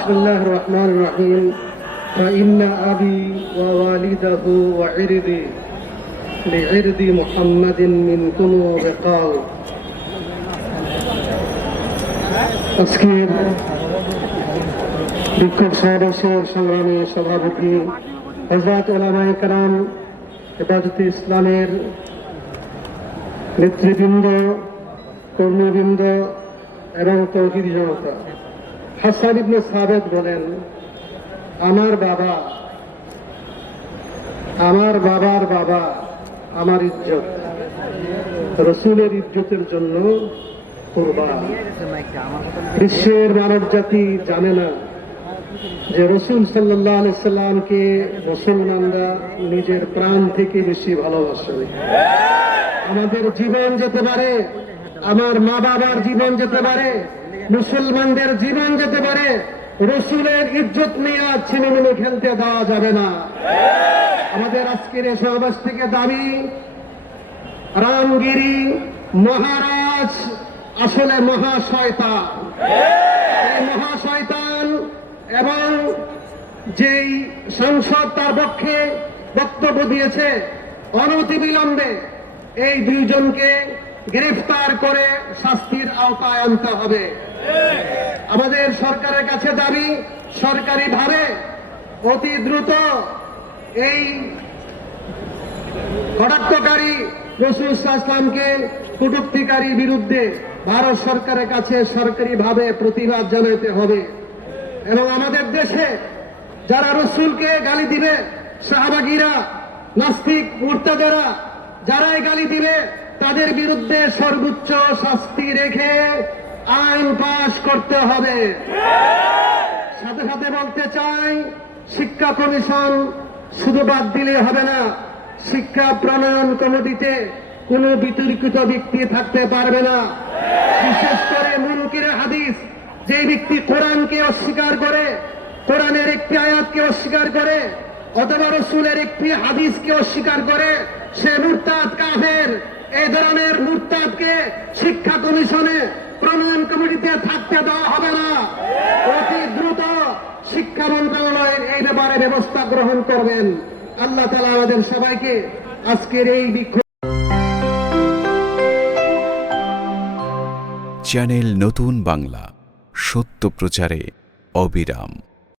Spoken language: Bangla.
بسم الله الرحمن الرحيم فإن أبي ووالده وعردي لعرض محمد منكم بقال আজকের বিক্ষোভ সমাবেশের সংগ্রামী সভাপতি হজরত ওলামাই কালাম হেফাজতে ইসলামের নেতৃবৃন্দ কর্মীবৃন্দ এবং তৌহিদ জনতা হাসান ইবনে সাবেদ বলেন, আমার বাবা, আমার বাবার বাবা আমার ইজ্জত। রসুলের ইজ্জতের জন্য বিশ্বের মানব জাতি জানে না যে রসুল সাল্লাহ আলি সাল্লামকে মুসলমানরা নিজের প্রাণ থেকে বেশি ভালোবাসে। আমাদের জীবন যেতে পারে, আমার মা বাবার জীবন যেতে পারে মুসলমানদের জীবন যেতে পারে, রসুলের ইজ্জত নিয়ে ছিনিমিনি খেলতে দেওয়া যাবে না। আমাদের আজকের এই সমাবেশ থেকে দাবি, রামগিরি মহারাজ আসলে মহাশয়তান। মহাশয়তান এবং যেই সংসদ তার পক্ষে বক্তব্য দিয়েছে অনতিবিলম্বে, এই দুইজনকে গ্রেফতার করে শাস্তির আওতায় আনতে হবে। আমাদের সরকারের কাছে দাবি সরকারিভাবে অতি দ্রুত এই কটাক্ষকারী রসুল ইসলামকে কটুক্তিকারী বিরুদ্ধে ভারত সরকারের কাছে সরকারিভাবে প্রতিবাদ জানাতে হবে। এবং আমাদের দেশে যারা রসুলকে গালি দিবে, শাহবাগীরা, নাস্তিক, মুর্তাজারা, যারাই গালি দিবে, তাদের বিরুদ্ধে সর্বোচ্চ শাস্তি রেখে আইন পাশ করতে হবে। সাথে সাথে বলতে চাই, শিক্ষা কমিশন শুধু বাদ দিলে হবে না, শিক্ষা প্রণয়ন কমিটিতে কোনো বিতর্কিত ব্যক্তি থাকতে পারবে না। বিশেষ করে মুনকিরে হাদিস যে ব্যক্তি কোরআনকে অস্বীকার করে, কোরআনের একটি আয়াতকে অস্বীকার করে, অথবা রসুলের একটি হাদিসকে অস্বীকার করে, সে মুরতাদ কাফের। এই ধরনের মুরতাদকে শিক্ষা কমিশনে প্রণয়ন কমিটিতে থাকতে দেওয়া হবে না। অতি দ্রুত শিক্ষা মন্ত্রণালয়ের এই ব্যাপারে ব্যবস্থা গ্রহণ করবেন। আল্লাহ তালা আমাদের সবাইকে আজকের এই বিক্ষোভ চ্যানেল নতুন বাংলা, সত্য প্রচারে অবিরাম।